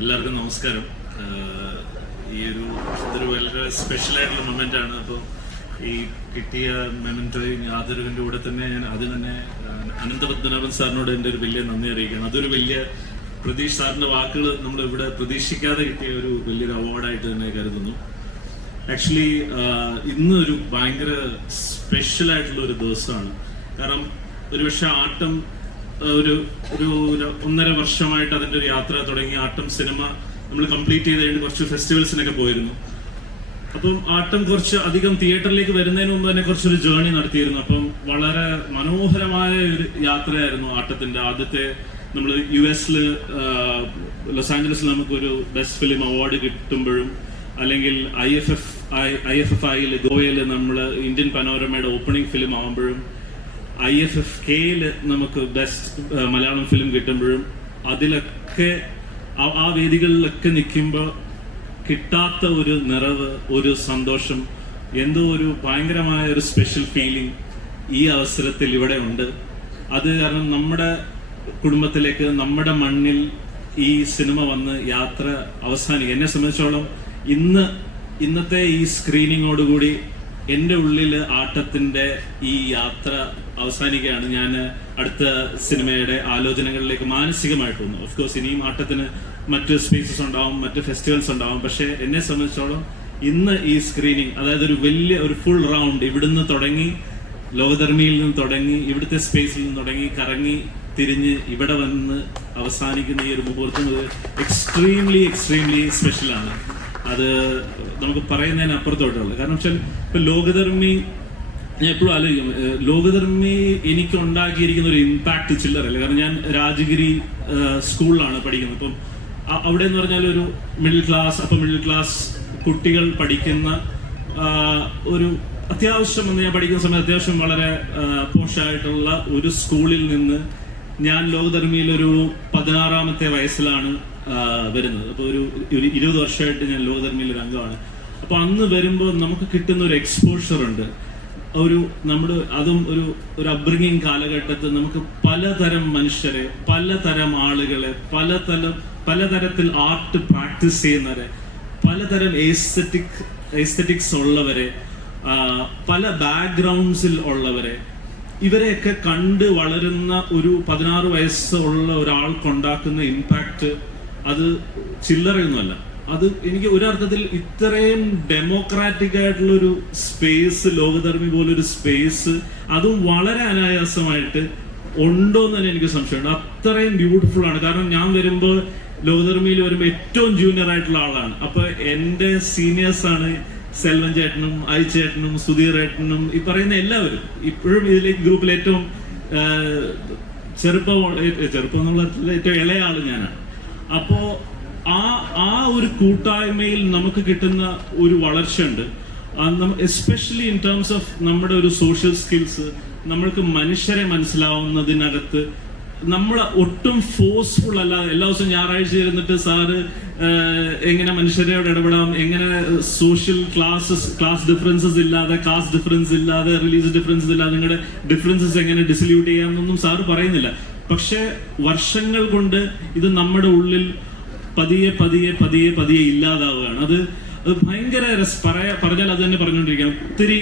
എല്ലാവർക്കും നമസ്കാരം. ഈ ഒരു ഇതൊരു വളരെ സ്പെഷ്യൽ ആയിട്ടുള്ള മൊമെന്റ് ആണ്. അപ്പോൾ ഈ കിട്ടിയ മെമന്റോയും ആദരവിന്റെ കൂടെ തന്നെ ഞാൻ ആദ്യം തന്നെ അനന്തപത്മനാഭൻ സാറിനോട് എന്റെ ഒരു വലിയ നന്ദി അറിയിക്കുകയാണ്. അതൊരു വലിയ പ്രതീഷ് സാറിന്റെ വാക്കുകൾ നമ്മൾ ഇവിടെ പ്രതീക്ഷിക്കാതെ കിട്ടിയ ഒരു വലിയൊരു അവാർഡായിട്ട് തന്നെ കരുതുന്നു. ആക്ച്വലി ഇന്ന് ഒരു ഭയങ്കര സ്പെഷ്യൽ ആയിട്ടുള്ള ഒരു ദിവസമാണ്. കാരണം ഒരുപക്ഷെ ആട്ടം ഒരു ഒരു ഒന്നര വർഷമായിട്ട് അതിന്റെ ഒരു യാത്ര തുടങ്ങി. ആട്ടം സിനിമ നമ്മൾ കംപ്ലീറ്റ് ചെയ്ത് കഴിഞ്ഞ് കുറച്ച് ഫെസ്റ്റിവൽസിനൊക്കെ പോയിരുന്നു. അപ്പം ആട്ടം കുറച്ച് അധികം തിയേറ്ററിലേക്ക് വരുന്നതിന് മുമ്പ് തന്നെ കുറച്ചൊരു ജേർണി നടത്തിയിരുന്നു. അപ്പം വളരെ മനോഹരമായ ഒരു യാത്രയായിരുന്നു ആട്ടത്തിന്റെ ആദ്യത്തെ നമ്മൾ യു എസിൽ ലോസ് ആഞ്ചലസിൽ നമുക്കൊരു ബെസ്റ്റ് ഫിലിം അവാർഡ് കിട്ടുമ്പോഴും അല്ലെങ്കിൽ I F F I F F ഐയിൽ ഗോയയിൽ നമ്മൾ ഇന്ത്യൻ പനോരമയുടെ ഓപ്പണിംഗ് ഫിലിം ആകുമ്പോഴും ഐ എഫ് എഫ് കെയിൽ നമുക്ക് ബെസ്റ്റ് മലയാളം ഫിലിം കിട്ടുമ്പോഴും അതിലൊക്കെ ആ- വേദികളിലൊക്കെ നിൽക്കുമ്പോൾ കിട്ടാത്ത ഒരു നിറവ് ഒരു സന്തോഷം എന്തോ ഒരു ഭയങ്കരമായ ഒരു സ്പെഷ്യൽ ഫീലിംഗ് ഈ അവസരത്തിൽ ഇവിടെ ഉണ്ട്. അത് കാരണം നമ്മുടെ കുടുംബത്തിലേക്ക് നമ്മുടെ മണ്ണിൽ ഈ സിനിമ വന്ന് യാത്ര അവസാനിക്കും. എന്നെ സംബന്ധിച്ചോളം ഇന്ന് ഇന്നത്തെ ഈ സ്ക്രീനിങ്ങോടുകൂടി എന്റെ ഉള്ളിൽ ആട്ടത്തിന്റെ ഈ യാത്ര അവസാനിക്കുകയാണ്. ഞാൻ അടുത്ത സിനിമയുടെ ആലോചനകളിലേക്ക് മാനസികമായിട്ട് വന്നു ഓഫ് കോഴ്സ് ഇനിയും ആട്ടത്തിന് മറ്റ് സ്പേസസ് ഉണ്ടാവും മറ്റ് ഫെസ്റ്റിവൽസ് ഉണ്ടാവും. പക്ഷേ എന്നെ സംബന്ധിച്ചോളം ഇന്ന് ഈ സ്ക്രീനിങ് അതായത് ഒരു വലിയ ഒരു ഫുൾ റൗണ്ട് ഇവിടുന്ന് തുടങ്ങി ലോകധർമ്മിയിൽ നിന്ന് തുടങ്ങി ഇവിടുത്തെ സ്പേസിൽ നിന്ന് തുടങ്ങി കറങ്ങി തിരിഞ്ഞ് ഇവിടെ വന്ന് അവസാനിക്കുന്ന ഈ ഒരു മുഹൂർത്തം എക്സ്ട്രീംലി എക്സ്ട്രീംലി സ്പെഷ്യലാണ് അത് നമുക്ക് പറയുന്നതിന് അപ്പുറത്തോട്ടുള്ളത്. കാരണം വെച്ചാൽ ഇപ്പൊ ലോകധർമ്മി ഞാൻ എപ്പോഴും ആലോചിക്കും ലോകധർമ്മി എനിക്ക് ഉണ്ടാക്കിയിരിക്കുന്ന ഒരു ഇമ്പാക്ട് ചില്ലറല്ല കാരണം ഞാൻ രാജഗിരി സ്കൂളിലാണ് പഠിക്കുന്നത്. ഇപ്പം അവിടെ എന്ന് പറഞ്ഞാൽ ഒരു മിഡിൽ ക്ലാസ് അപ്പൊ മിഡിൽ ക്ലാസ് കുട്ടികൾ പഠിക്കുന്ന ഒരു അത്യാവശ്യം എന്ന് ഞാൻ പഠിക്കുന്ന സമയത്ത് അത്യാവശ്യം വളരെ പോഷായിട്ടുള്ള ഒരു സ്കൂളിൽ നിന്ന് ഞാൻ ലോകധർമ്മിയിൽ ഒരു പതിനാറാമത്തെ വയസ്സിലാണ് വരുന്നത്. അപ്പോൾ ഒരു ഒരു ഇരുപത് വർഷമായിട്ട് ഞാൻ ലോകധർമ്മിയിൽ ഒരു അംഗമാണ്. അപ്പോൾ അന്ന് വരുമ്പോൾ നമുക്ക് കിട്ടുന്ന ഒരു എക്സ്പോഷർ ഉണ്ട്. ഒരു നമ്മുടെ അതും ഒരു ഒരു അബ്രിങ്ങിങ് കാലഘട്ടത്തിൽ നമുക്ക് പലതരം മനുഷ്യരെ പലതരം ആളുകളെ പലതരം പലതരത്തിൽ ആർട്ട് പ്രാക്ടീസ് ചെയ്യുന്നവരെ പലതരം എസ്തറ്റിക് എസ്തറ്റിക്സ് ഉള്ളവരെ പല ബാക്ക്ഗ്രൗണ്ട്സിൽ ഉള്ളവരെ ഇവരെയൊക്കെ കണ്ട് വളരുന്ന ഒരു പതിനാറ് വയസ്സുള്ള ഒരാൾക്കുണ്ടാക്കുന്ന ഇമ്പാക്റ്റ് അത് ചില്ലറയൊന്നുമല്ല. അത് എനിക്ക് ഒരർത്ഥത്തിൽ ഇത്രയും ഡെമോക്രാറ്റിക് ആയിട്ടുള്ള ഒരു സ്പേസ് ലോകധർമ്മി പോലൊരു സ്പേസ് അതും വളരെ അനായാസമായിട്ട് ഉണ്ടോ എന്ന് തന്നെ എനിക്ക് സംശയമുണ്ട്. അത്രയും ബ്യൂട്ടിഫുൾ ആണ് കാരണം ഞാൻ വരുമ്പോൾ ലോകധർമ്മിയിൽ വരുമ്പോൾ ഏറ്റവും ജൂനിയർ ആയിട്ടുള്ള ആളാണ്. അപ്പൊ എന്റെ സീനിയേഴ്സ് ആണ് സെൽവൻ ചേട്ടനും ഐ ചേട്ടനും സുധീർ ഏട്ടനും ഈ പറയുന്ന എല്ലാവരും. ഇപ്പോഴും ഇതിലെ ഗ്രൂപ്പിൽ ഏറ്റവും ചെറുപ്പം ചെറുപ്പം എന്നുള്ള ഏറ്റവും ഇളയ ആൾ ഞാനാണ്. അപ്പോ ആ ആ ഒരു കൂട്ടായ്മയിൽ നമുക്ക് കിട്ടുന്ന ഒരു വളർച്ചയുണ്ട് എസ്പെഷ്യലി ഇൻ ടേംസ് ഓഫ് നമ്മുടെ ഒരു സോഷ്യൽ സ്കിൽസ് നമ്മൾക്ക് മനുഷ്യരെ മനസ്സിലാവുന്നതിനകത്ത് നമ്മൾ ഒട്ടും ഫോഴ്സ്ഫുൾ അല്ല. എല്ലാ ദിവസവും ഞായറാഴ്ച ഇരുന്നിട്ട് സാറ് എങ്ങനെ മനുഷ്യരോട് ഇടപെടാം എങ്ങനെ സോഷ്യൽ ക്ലാസ്സസ് ക്ലാസ് ഡിഫറൻസസ് ഇല്ലാതെ കാസ്റ്റ് ഡിഫറൻസ് ഇല്ലാതെ റിലീജിയസ് ഡിഫറൻസസ് ഇല്ലാതെ നിങ്ങളുടെ ഡിഫറൻസസ് എങ്ങനെ ഡിസല്യൂട്ട് ചെയ്യാമെന്നൊന്നും സാറ് പറയുന്നില്ല. പക്ഷെ വർഷങ്ങൾ കൊണ്ട് ഇത് നമ്മുടെ ഉള്ളിൽ പതിയെ പതിയെ പതിയെ പതിയെ ഇല്ലാതാവുകയാണ്. അത് അത് ഭയങ്കര പറയാ പറഞ്ഞാൽ അത് തന്നെ പറഞ്ഞുകൊണ്ടിരിക്കാം. ഒത്തിരി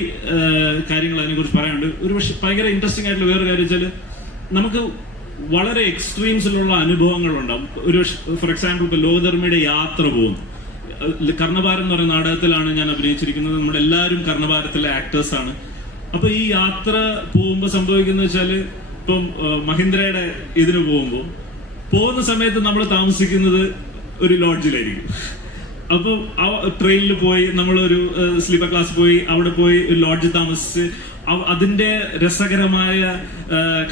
കാര്യങ്ങൾ അതിനെ കുറിച്ച് പറയാനുണ്ട്. ഒരു പക്ഷെ ഭയങ്കര ഇൻട്രസ്റ്റിംഗ് ആയിട്ടുള്ള വേറൊരു കാര്യം വെച്ചാൽ നമുക്ക് വളരെ എക്സ്ട്രീംസിലുള്ള അനുഭവങ്ങൾ ഉണ്ടാവും ഒരു ഫോർ എക്സാമ്പിൾ ഇപ്പൊ ലോകധർമ്മയുടെ യാത്ര പോകും കർണഭാരം എന്ന് പറയുന്ന നാടകത്തിലാണ് ഞാൻ അഭിനയിച്ചിരിക്കുന്നത്. നമ്മുടെ എല്ലാവരും കർണഭാരത്തിലെ ആക്ടേഴ്സാണ് ആണ്. അപ്പൊ ഈ യാത്ര പോകുമ്പോൾ സംഭവിക്കുന്ന വെച്ചാൽ ഇപ്പം മഹിന്ദ്രയുടെ ഇതിന് പോകുമ്പോൾ പോകുന്ന സമയത്ത് നമ്മൾ താമസിക്കുന്നത് ഒരു ലോഡ്ജിലായിരിക്കും. അപ്പോൾ ആ ട്രെയിനിൽ പോയി നമ്മളൊരു സ്ലീപ്പർ ക്ലാസ് പോയി അവിടെ പോയി ഒരു ലോഡ്ജ് താമസിച്ച് അതിന്റെ രസകരമായ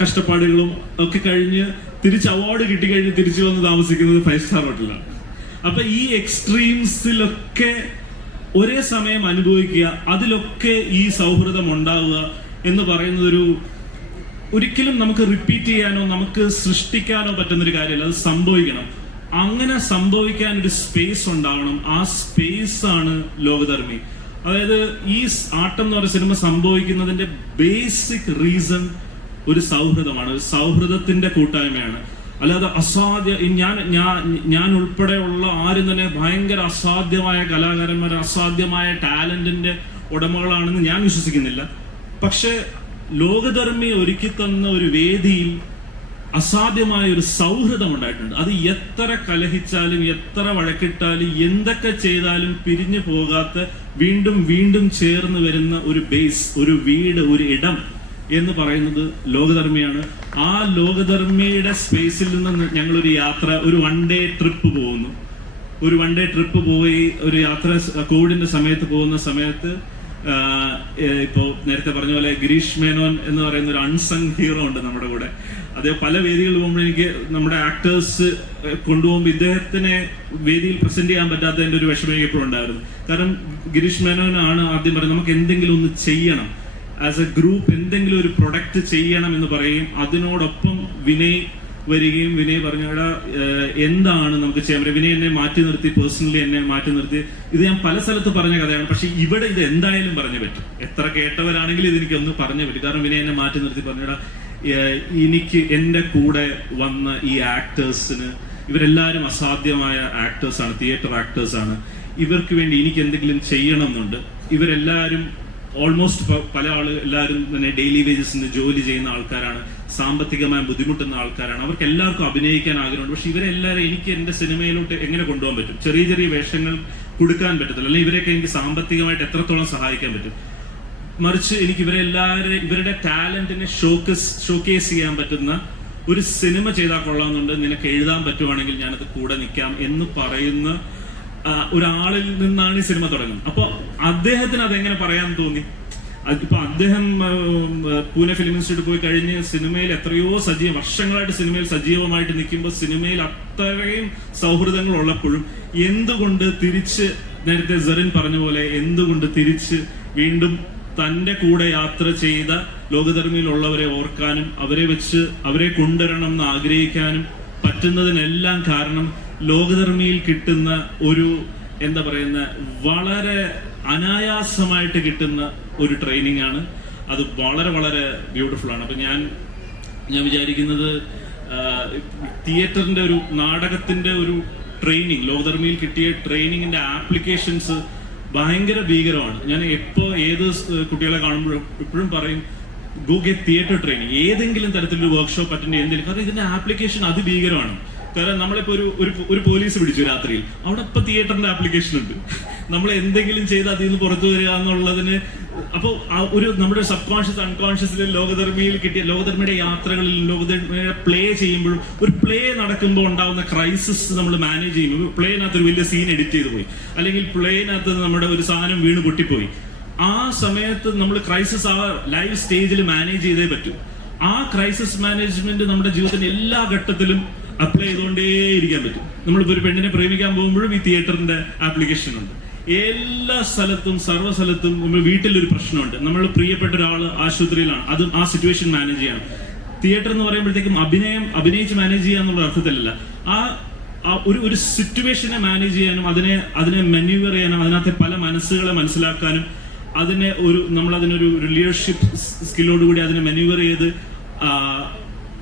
കഷ്ടപ്പാടുകളും ഒക്കെ കഴിഞ്ഞ് തിരിച്ച് അവാർഡ് കിട്ടിക്കഴിഞ്ഞ് തിരിച്ചു വന്ന് താമസിക്കുന്നത് ഫൈവ് സ്റ്റാർ ഹോട്ടലാണ് അപ്പൊ ഈ എക്സ്ട്രീംസിലൊക്കെ ഒരേ സമയം അനുഭവിക്കുക അതിലൊക്കെ ഈ സൗഹൃദം ഉണ്ടാവുക എന്ന് പറയുന്നത് ഒരു ഒരിക്കലും നമുക്ക് റിപ്പീറ്റ് ചെയ്യാനോ നമുക്ക് സൃഷ്ടിക്കാനോ പറ്റുന്ന ഒരു കാര്യമല്ല. അത് സംഭവിക്കണം. അങ്ങനെ സംഭവിക്കാൻ ഒരു സ്പേസ് ഉണ്ടാവണം. ആ സ്പേസ് ആണ് ലോകധർമ്മി. അതായത് ഈ ആട്ടം എന്ന് പറയുന്ന സിനിമ സംഭവിക്കുന്നതിന്റെ ബേസിക് റീസൺ ഒരു സൗഹൃദമാണ്. ഒരു സൗഹൃദത്തിന്റെ കൂട്ടായ്മയാണ്. അല്ലാതെ അസാധ്യ ഞാൻ ഞാൻ ഞാൻ ഉൾപ്പെടെയുള്ള ആരും തന്നെ ഭയങ്കര അസാധ്യമായ കലാകാരന്മാർ അസാധ്യമായ ടാലന്റിന്റെ ഉടമകളാണെന്ന് ഞാൻ വിശ്വസിക്കുന്നില്ല. പക്ഷെ ലോകധർമ്മി ഒരുക്കി തന്ന ഒരു വേദിയിൽ അസാധ്യമായ ഒരു സൗഹൃദം ഉണ്ടായിട്ടുണ്ട്. അത് എത്ര കലഹിച്ചാലും എത്ര വഴക്കിട്ടാലും എന്തൊക്കെ ചെയ്താലും പിരിഞ്ഞു പോകാത്ത വീണ്ടും വീണ്ടും ചേർന്ന് വരുന്ന ഒരു ബേസ് ഒരു വീട് ഒരു ഇടം എന്ന് പറയുന്നത് ലോകധർമ്മിയാണ്. ആ ലോകധർമ്മിയുടെ സ്പേസിൽ നിന്ന് ഞങ്ങളൊരു യാത്ര ഒരു വൺ ഡേ ട്രിപ്പ് പോകുന്നു. ഒരു വൺ ഡേ ട്രിപ്പ് പോയി ഒരു യാത്ര കോവിഡിന്റെ സമയത്ത് പോകുന്ന സമയത്ത് ഇപ്പോ നേരത്തെ പറഞ്ഞ പോലെ ഗിരീഷ് മേനോൻ എന്ന് പറയുന്ന ഒരു അൺസങ് ഹീറോ ഉണ്ട് നമ്മുടെ കൂടെ. അതേ പല വേദികളിൽ പോകുമ്പോൾ എനിക്ക് നമ്മുടെ ആക്ടേഴ്സ് കൊണ്ടുപോകുമ്പോൾ ഇദ്ദേഹത്തിനെ വേദിയിൽ പ്രസന്റ് ചെയ്യാൻ പറ്റാത്തതിന്റെ ഒരു വിഷമം എപ്പോഴും ഉണ്ടായിരുന്നു. കാരണം ഗിരീഷ് മേനോനാണ് ആദ്യം പറയുന്നത് നമുക്ക് എന്തെങ്കിലും ഒന്ന് ചെയ്യണം. ആസ് എ ഗ്രൂപ്പ് എന്തെങ്കിലും ഒരു പ്രൊഡക്റ്റ് ചെയ്യണം എന്ന് പറയും. അതിനോടൊപ്പം വിനയ് വരികയും വിനയ് പറഞ്ഞു എന്താണ് നമുക്ക് ചെയ്യാൻ പറ്റുക? വിനയ് എന്നെ മാറ്റി നിർത്തി പേഴ്സണലി എന്നെ മാറ്റി നിർത്തി. ഇത് ഞാൻ പല സ്ഥലത്ത് പറഞ്ഞ കഥയാണ് പക്ഷെ ഇവിടെ ഇത് എന്തായാലും പറഞ്ഞു പറ്റും. എത്ര കേട്ടവരാണെങ്കിലും ഇത് എനിക്ക് ഒന്ന് പറഞ്ഞു പറ്റും. കാരണം വിനയ് എന്നെ മാറ്റി നിർത്തി പറഞ്ഞടാ എനിക്ക് എന്റെ കൂടെ വന്ന ഈ ആക്ടേഴ്സിന് ഇവരെല്ലാവരും അസാധ്യമായ ആക്ടേഴ്സ് ആണ് തിയേറ്റർ ആക്ടേഴ്സ് ആണ് ഇവർക്ക് വേണ്ടി എനിക്ക് എന്തെങ്കിലും ചെയ്യണം എന്നുണ്ട് ഇവരെല്ലാവരും ഓൾമോസ്റ്റ് പല ആൾ എല്ലാവരും തന്നെ ഡെയിലി വേജസിന് ജോലി ചെയ്യുന്ന ആൾക്കാരാണ്. സാമ്പത്തികമായി ബുദ്ധിമുട്ടുന്ന ആൾക്കാരാണ്. അവർക്ക് എല്ലാവർക്കും അഭിനയിക്കാൻ ആഗ്രഹമുണ്ട്. പക്ഷെ ഇവരെല്ലാവരും എനിക്ക് എന്റെ സിനിമയിലോട്ട് എങ്ങനെ കൊണ്ടുപോകാൻ പറ്റും? ചെറിയ ചെറിയ വേഷങ്ങൾ കൊടുക്കാൻ പറ്റത്തില്ല. അല്ലെങ്കിൽ ഇവരെയൊക്കെ എനിക്ക് സാമ്പത്തികമായിട്ട് എത്രത്തോളം സഹായിക്കാൻ പറ്റും? മറിച്ച് എനിക്ക് ഇവരെല്ലാവരും ഇവരുടെ ടാലന്റിനെ ഷോക്കസ് ഷോക്കേസ് ചെയ്യാൻ പറ്റുന്ന ഒരു സിനിമ ചെയ്താൽ കൊള്ളാമെന്നുണ്ട് നിനക്ക് എഴുതാൻ പറ്റുവാണെങ്കിൽ ഞാനത് കൂടെ നിൽക്കാം എന്ന് പറയുന്ന ഒരാളിൽ നിന്നാണ് ഈ സിനിമ തുടങ്ങുന്നത്. അപ്പൊ അദ്ദേഹത്തിന് അതെങ്ങനെ പറയാൻ തോന്നി? അത് ഇപ്പൊ അദ്ദേഹം പൂനെ ഫിലിം ഇൻസ്റ്റിറ്റ്യൂട്ട് പോയി കഴിഞ്ഞ് സിനിമയിൽ എത്രയോ സജീവ വർഷങ്ങളായിട്ട് സിനിമയിൽ സജീവമായിട്ട് നിൽക്കുമ്പോൾ സിനിമയിൽ അത്രയും സൗഹൃദങ്ങൾ ഉള്ളപ്പോഴും എന്തുകൊണ്ട് തിരിച്ച് നേരത്തെ സെറിൻ പറഞ്ഞ പോലെ എന്തുകൊണ്ട് തിരിച്ച് വീണ്ടും തന്റെ കൂടെ യാത്ര ചെയ്ത ലോകധർമ്മിയിലുള്ളവരെ ഓർക്കാനും അവരെ വെച്ച് അവരെ കൊണ്ടുവരണം എന്ന് ആഗ്രഹിക്കാനും പറ്റുന്നതിനെല്ലാം കാരണം ലോകധർമ്മിയിൽ കിട്ടുന്ന ഒരു എന്താ പറയുന്ന വളരെ അനായാസമായിട്ട് കിട്ടുന്ന ഒരു ട്രെയിനിങ് ആണ്. അത് വളരെ വളരെ ബ്യൂട്ടിഫുൾ ആണ്. അപ്പൊ ഞാൻ ഞാൻ വിചാരിക്കുന്നത് തിയേറ്ററിന്റെ ഒരു നാടകത്തിന്റെ ഒരു ട്രെയിനിങ് ലോകധർമ്മിയിൽ കിട്ടിയ ട്രെയിനിങ്ങിന്റെ ആപ്ലിക്കേഷൻസ് ഭയങ്കര ഭീകരമാണ്. ഞാൻ എപ്പോ ഏത് കുട്ടികളെ കാണുമ്പോഴും ഇപ്പോഴും പറയും ഗോ ഗെറ്റ് തിയേറ്റർ ട്രെയിനിങ് ഏതെങ്കിലും തരത്തിലൊരു വർക്ക്ഷോപ്പ് അറ്റൻഡ് ചെയ്യുന്നതിൽ കാരണം ഇതിന്റെ ആപ്ലിക്കേഷൻ അതിഭീകരമാണ്. കാരണം നമ്മളിപ്പോ ഒരു ഒരു പോലീസ് പിടിച്ചു രാത്രിയിൽ. അവിടെ ഇപ്പൊ തിയേറ്ററിന്റെ ആപ്ലിക്കേഷൻ ഉണ്ട്. നമ്മൾ എന്തെങ്കിലും ചെയ്ത് അതിൽ നിന്ന് പുറത്തു വരിക എന്നുള്ളതിന് അപ്പൊ ഒരു നമ്മുടെ സബ് കോൺഷ്യസ് അൺകോൺഷ്യസിൽ ലോകധർമ്മിയിൽ കിട്ടിയ ലോകധർമ്മിയുടെ യാത്രകളിൽ ലോകധർമ്മിയുടെ പ്ലേ ചെയ്യുമ്പോഴും ഒരു പ്ലേ നടക്കുമ്പോൾ ഉണ്ടാവുന്ന ക്രൈസിസ് നമ്മൾ മാനേജ് ചെയ്യുമ്പോൾ പ്ലേനകത്ത് ഒരു വലിയ സീൻ എഡിറ്റ് ചെയ്തു പോയി. അല്ലെങ്കിൽ പ്ലേനകത്ത് നമ്മുടെ ഒരു സാധനം വീണ് പൊട്ടിപ്പോയി. ആ സമയത്ത് നമ്മൾ ക്രൈസിസ് ആ ലൈവ് സ്റ്റേജിൽ മാനേജ് ചെയ്തേ പറ്റൂ. ആ ക്രൈസിസ് മാനേജ്മെന്റ് നമ്മുടെ ജീവിതത്തിന്റെ എല്ലാ ഘട്ടത്തിലും അപ്ലൈ ചെയ്തുകൊണ്ടേ ഇരിക്കാൻ പറ്റും. നമ്മളിപ്പോ ഒരു പെണ്ണിനെ പ്രേമിക്കാൻ പോകുമ്പോഴും ഈ തിയേറ്ററിന്റെ ആപ്ലിക്കേഷൻ ഉണ്ട്. എല്ലാ സ്ഥലത്തും സർവ സ്ഥലത്തും നമ്മൾ വീട്ടിലൊരു പ്രശ്നമുണ്ട്. നമ്മൾ പ്രിയപ്പെട്ട ഒരാൾ ആശുപത്രിയിലാണ്. അതും ആ സിറ്റുവേഷൻ മാനേജ് ചെയ്യണം. തിയേറ്റർ എന്ന് പറയുമ്പോഴത്തേക്കും അഭിനയം അഭിനയിച്ച് മാനേജ് ചെയ്യുക എന്നുള്ള അർത്ഥത്തിലല്ല. ആ ഒരു ഒരു സിറ്റുവേഷനെ മാനേജ് ചെയ്യാനും അതിനെ അതിനെ മെന്യൂവർ ചെയ്യാനും അതിനകത്തെ പല മനസ്സുകളെ മനസ്സിലാക്കാനും അതിനെ ഒരു നമ്മൾ അതിനൊരു ലീഡർഷിപ്പ് സ്കില്ലോടുകൂടി അതിനെ മെന്യൂവർ ചെയ്ത്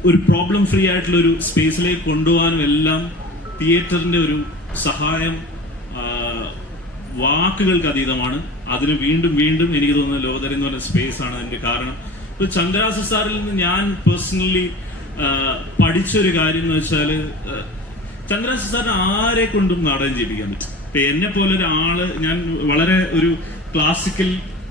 ഒരു പ്രോബ്ലം ഫ്രീ ആയിട്ടുള്ള ഒരു സ്പേസിലേക്ക് കൊണ്ടുപോകാനും എല്ലാം തിയേറ്ററിന്റെ ഒരു സഹായം വാക്കുകൾക്ക് അതീതമാണ്. അതിന് വീണ്ടും വീണ്ടും എനിക്ക് തോന്നുന്നത് ലോകതരം എന്ന് പറയുന്ന സ്പേസ് ആണ് അതിന്റെ കാരണം. ഇപ്പൊ ചന്ദ്രാസ സാറിൽ നിന്ന് ഞാൻ പേഴ്സണലി പഠിച്ചൊരു കാര്യം എന്ന് വെച്ചാൽ ചന്ദ്രാസ സാറിന് ആരെ കൊണ്ടും നാടകം ചെയ്യിപ്പിക്കാൻ പറ്റും? ഇപ്പൊ എന്നെ പോലെ ഒരാൾ ഞാൻ വളരെ ഒരു ക്ലാസിക്കൽ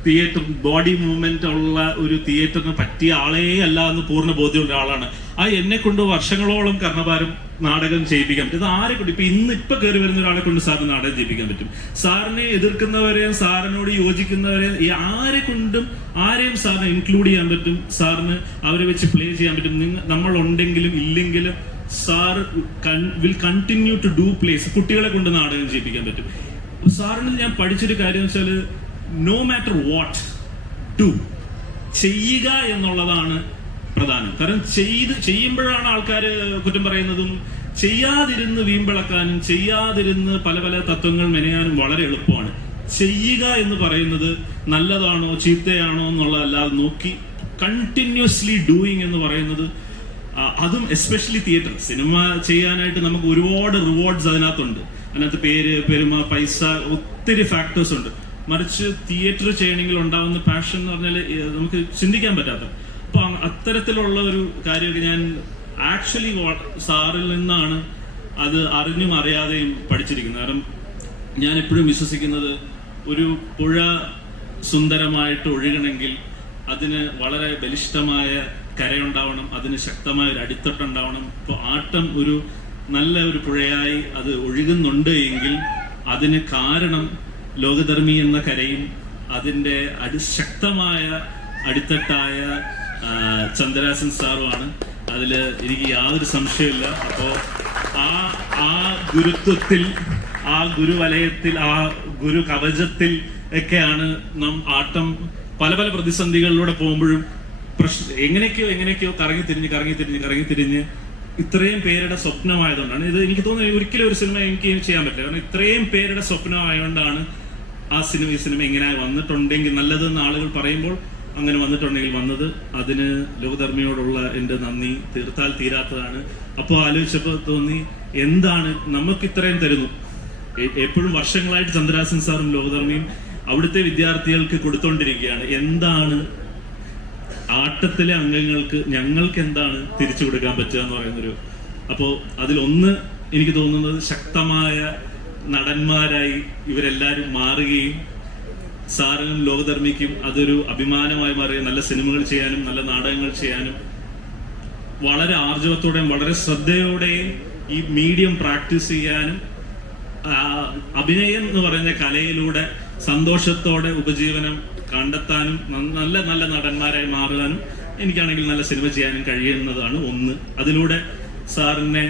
തിയേറ്റർ ബോഡി മൂവ്മെന്റ് ഉള്ള ഒരു തിയേറ്ററിന് പറ്റിയ ആളേ അല്ല എന്ന് പൂർണ ബോധ്യമുള്ള ആളാണ്. ആ എന്നെ കൊണ്ട് വർഷങ്ങളോളം കർണഭാരം നാടകം ചെയ്യിപ്പിക്കാൻ പറ്റും. ഇത് ആരെ കൊണ്ട് ഇപ്പൊ ഇന്ന് ഇപ്പൊ കയറി വരുന്ന ഒരാളെ കൊണ്ട് സാറിന് നാടകം ചെയ്യിപ്പിക്കാൻ പറ്റും. സാറിനെ എതിർക്കുന്നവരെയും സാറിനോട് യോജിക്കുന്നവരെയും ഈ ആരെ കൊണ്ടും ആരെയും സാറിന് ഇൻക്ലൂഡ് ചെയ്യാൻ പറ്റും സാറിന് അവരെ വെച്ച് പ്ലേ ചെയ്യാൻ പറ്റും. നിങ്ങൾ നമ്മൾ ഉണ്ടെങ്കിലും ഇല്ലെങ്കിലും sir will continue to do plays കുട്ടികളെ കൊണ്ട് നാടകം ചെയ്യിപ്പിക്കാൻ പറ്റും. സാറിന് ഞാൻ പഠിച്ചൊരു കാര്യം വെച്ചാൽ നോ മാറ്റർ വാട്ട് ഡു ചെയ്യുക എന്നുള്ളതാണ് പ്രധാനം. കാരണം ചെയ്ത് ചെയ്യുമ്പോഴാണ് ആൾക്കാർ കുറ്റം പറയുന്നതും ചെയ്യാതിരുന്ന് വീമ്പിളക്കാനും ചെയ്യാതിരുന്ന് പല പല തത്വങ്ങൾ മെനയാനും വളരെ എളുപ്പമാണ്. ചെയ്യുക എന്ന് പറയുന്നത് നല്ലതാണോ ചീത്തയാണോ എന്നുള്ളതല്ലാതെ നോക്കി കണ്ടിന്യൂസ്ലി ഡൂയിങ് എന്ന് പറയുന്നത് അതും എസ്പെഷ്യലി തിയേറ്റർ സിനിമ ചെയ്യാനായിട്ട് നമുക്ക് ഒരുപാട് റിവാർഡ്സ് അതിനകത്തുണ്ട്. അതിനകത്ത് പേര് പെരുമ പൈസ ഒത്തിരി ഫാക്ടേഴ്സ് ഉണ്ട്. മറിച്ച് തിയേറ്റർ ചെയ്യണമെങ്കിൽ ഉണ്ടാവുന്ന പാഷൻ എന്ന് പറഞ്ഞാൽ നമുക്ക് ചിന്തിക്കാൻ പറ്റാത്ത. അപ്പൊ അത്തരത്തിലുള്ള ഒരു കാര്യമൊക്കെ ഞാൻ ആക്ച്വലി സാറിൽ നിന്നാണ് അത് അറിഞ്ഞും അറിയാതെയും പഠിച്ചിരിക്കുന്നത്. കാരണം ഞാൻ എപ്പോഴും വിശ്വസിക്കുന്നത് ഒരു പുഴ സുന്ദരമായിട്ട് ഒഴുകണമെങ്കിൽ അതിന് വളരെ ബലിഷ്ഠമായ കരയുണ്ടാവണം അതിന് ശക്തമായ ഒരു അടിത്തട്ടുണ്ടാവണം ഇപ്പോൾ ആട്ടം ഒരു നല്ല ഒരു പുഴയായി അത് ഒഴുകുന്നുണ്ട് എങ്കിൽ അതിന് കാരണം ലോകധർമ്മി എന്ന കരയും അതിന്റെ അതിശക്തമായ അടിത്തട്ടായ ചന്ദ്രാസൻ സാറുമാണ്. അതിൽ എനിക്ക് യാതൊരു സംശയമില്ല അപ്പോൾ ആ ആ ഗുരുത്വത്തിൽ ആ ഗുരുവലയത്തിൽ ആ ഗുരു കവചത്തിൽ ഒക്കെയാണ് നാം ആട്ടം പല പല പ്രതിസന്ധികളിലൂടെ പോകുമ്പോഴും പ്രശ്ന എങ്ങനെയൊക്കെയോ എങ്ങനെയൊക്കെയോ കറങ്ങി തിരിഞ്ഞ് കറങ്ങി തിരിഞ്ഞ് കറങ്ങി തിരിഞ്ഞ് ഇത്രയും പേരുടെ സ്വപ്നമായതുകൊണ്ടാണ്. ഇത് എനിക്ക് തോന്നുന്നു ഒരിക്കലും ഒരു സിനിമ എനിക്ക് ചെയ്യാൻ പറ്റില്ല. കാരണം ഇത്രയും പേരുടെ സ്വപ്നമായതുകൊണ്ടാണ് ആ സിനിമ ഈ സിനിമ ഇങ്ങനെ വന്നിട്ടുണ്ടെങ്കിൽ നല്ലതെന്ന് ആളുകൾ പറയുമ്പോൾ അങ്ങനെ വന്നിട്ടുണ്ടെങ്കിൽ വന്നത് അതിന് ലോകധർമ്മിയോടുള്ള എന്റെ നന്ദി തീർത്താൽ തീരാത്തതാണ്. അപ്പോൾ ആലോചിച്ചപ്പോൾ തോന്നി എന്താണ് നമുക്ക് ഇത്രയും തരുന്നു? എപ്പോഴും വർഷങ്ങളായിട്ട് ചന്ദ്രാസൻ സാറും ലോകധർമ്മിയും അവിടുത്തെ വിദ്യാർത്ഥികൾക്ക് കൊടുത്തോണ്ടിരിക്കുകയാണ്. എന്താണ് ആട്ടത്തിലെ അംഗങ്ങൾക്ക് ഞങ്ങൾക്ക് എന്താണ് തിരിച്ചു കൊടുക്കാൻ പറ്റുക എന്ന് പറയുന്നൊരു അപ്പോൾ അതിലൊന്ന് എനിക്ക് തോന്നുന്നത് ശക്തമായ നടന്മാരായി ഇവരെല്ലാവരും മാറുകയും സാറിനും ലോകധർമ്മിക്കും അതൊരു അഭിമാനമായി മാറുകയും നല്ല സിനിമകൾ ചെയ്യാനും നല്ല നാടകങ്ങൾ ചെയ്യാനും വളരെ ആർജവത്തോടെയും വളരെ ശ്രദ്ധയോടെയും ഈ മീഡിയം പ്രാക്ടീസ് ചെയ്യാനും അഭിനയം എന്ന് പറയുന്ന കലയിലൂടെ സന്തോഷത്തോടെ ഉപജീവനം കണ്ടെത്താനും നല്ല നല്ല നടന്മാരായി മാറാനും എനിക്കാണെങ്കിൽ നല്ല സിനിമ ചെയ്യാനും കഴിയുന്നതാണ് ഒന്ന്. അതിലൂടെ സാറിനെ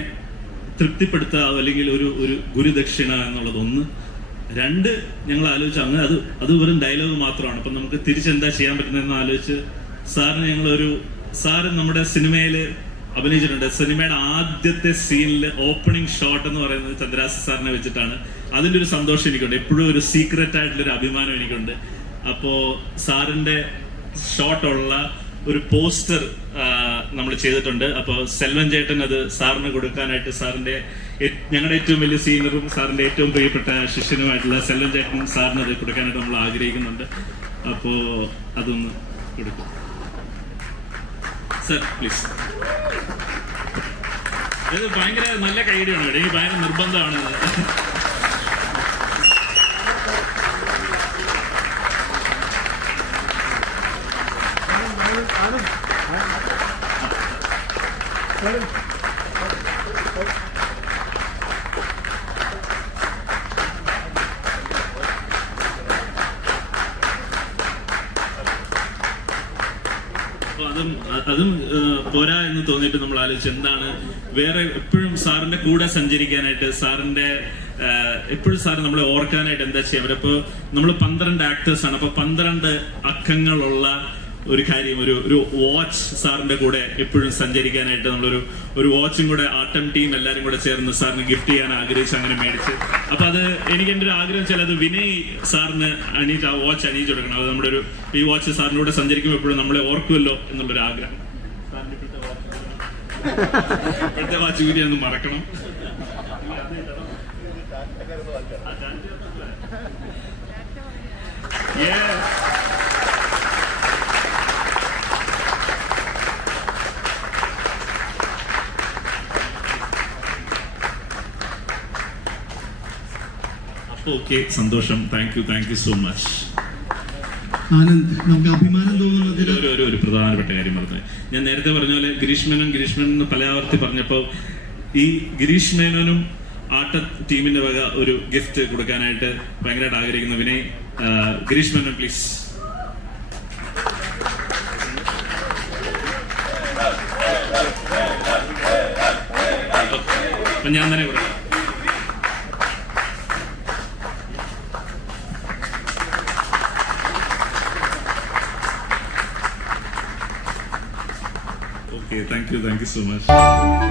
തൃപ്തിപ്പെടുത്തുക അല്ലെങ്കിൽ ഒരു ഒരു ഗുരുദക്ഷിണ എന്നുള്ളതൊന്ന്. രണ്ട് ഞങ്ങൾ ആലോചിച്ചു അങ്ങനെ അത് അത് വെറും ഡയലോഗ് മാത്രമാണ്. അപ്പം നമുക്ക് തിരിച്ചെന്താ ചെയ്യാൻ പറ്റുന്നതെന്ന് ആലോചിച്ച് സാറിന് ഞങ്ങളൊരു സാറ് നമ്മുടെ സിനിമയിൽ അഭിനയിച്ചിട്ടുണ്ട്. സിനിമയുടെ ആദ്യത്തെ സീനിൽ ഓപ്പണിംഗ് ഷോട്ട് എന്ന് പറയുന്നത് ചന്ദ്രാസ് സാറിനെ വെച്ചിട്ടാണ്. അതിന്റെ ഒരു സന്തോഷം എനിക്കുണ്ട്. എപ്പോഴും ഒരു സീക്രറ്റ് ആയിട്ടുള്ള ഒരു അഭിമാനം എനിക്കുണ്ട്. അപ്പോൾ സാറിന്റെ ഷോട്ടുള്ള ഒരു പോസ്റ്റർ നമ്മൾ ചെയ്തിട്ടുണ്ട്. അപ്പോൾ സെൽവൻ ചേട്ടൻ അത് സാറിന് കൊടുക്കാനായിട്ട് സാറിന്റെ ഞങ്ങളുടെ ഏറ്റവും വലിയ സീനിയറും സാറിന്റെ ഏറ്റവും പ്രിയപ്പെട്ട ശിഷ്യനുമായിട്ടുള്ള സെൽവൻ ചേട്ടൻ സാറിന് അത് കൊടുക്കാനായിട്ട് നമ്മൾ ആഗ്രഹിക്കുന്നുണ്ട്. അപ്പോ അതൊന്ന് കൊടുക്കും. Sir please. ഇത് ഭയങ്കര നല്ല കൈഡിയാണ്. എനിക്ക് ഭയങ്കര നിർബന്ധമാണ് ഇത്. അപ്പൊ അതും അതും പോരാ എന്ന് തോന്നിയിട്ട് നമ്മൾ ആലോചിച്ച് എന്താണ് വേറെ എപ്പോഴും സാറിന്റെ കൂടെ സഞ്ചരിക്കാനായിട്ട് സാറിന്റെ എപ്പോഴും സാർ നമ്മളെ ഓർക്കാനായിട്ട് എന്താ ചെയ്യാൻ പറ്റും അപ്പോൾ നമ്മൾ പന്ത്രണ്ട് ആക്ടേഴ്സ് ആണ്. അപ്പൊ പന്ത്രണ്ട് അക്കങ്ങളുള്ള ഒരു കാര്യം ഒരു ഒരു വാച്ച് സാറിന്റെ കൂടെ എപ്പോഴും സഞ്ചരിക്കാനായിട്ട് നമ്മളൊരു ഒരു വാച്ചും കൂടെ ആട്ടം ടീം എല്ലാരും കൂടെ ചേർന്ന് സാറിന് ഗിഫ്റ്റ് ചെയ്യാൻ ആഗ്രഹിച്ച് അങ്ങനെ മേടിച്ച്. അപ്പൊ അത് എനിക്ക് എന്റെ ഒരു ആഗ്രഹം വെച്ചാൽ അത് വിനയ് സാറിന് അണിയിച്ച് ആ വാച്ച് അണിയിച്ചു കൊടുക്കണം. അത് നമ്മുടെ ഒരു ഈ വാച്ച് സാറിന്റെ കൂടെ സഞ്ചരിക്കുമ്പോൾ എപ്പോഴും നമ്മളെ ഓർക്കുമല്ലോ എന്നുള്ളൊരു ആഗ്രഹം. ഇപ്പോഴത്തെ വാച്ച് കൂടി. ഒന്ന് മറക്കണം. Yeah. ഓക്കെ സന്തോഷം. Thank you thank you so much Anand നമുക്ക് അഭിമാനം തോന്നുന്നതിൽ ഒരു ഒരു ഒരു പ്രധാനപ്പെട്ട കാര്യം പറഞ്ഞത്. ഞാൻ നേരത്തെ പറഞ്ഞ പോലെ ഗിരീഷ് മേനോൻ ഗിരീഷ് മേനോൻ എന്ന് പല ആവർത്തി പറഞ്ഞപ്പോൾ ഈ ഗിരീഷ് മേനോനും ആട്ട ടീമിന്റെ വക ഒരു ഗിഫ്റ്റ് കൊടുക്കാനായിട്ട് ഭയങ്കരമായിട്ട് ആഗ്രഹിക്കുന്നു. വിനയ് ഗിരീഷ് മേനോൻ പ്ലീസ് അപ്പൊ ഞാൻ തന്നെ കൊടുക്കാം okay thank you thank you so much Guru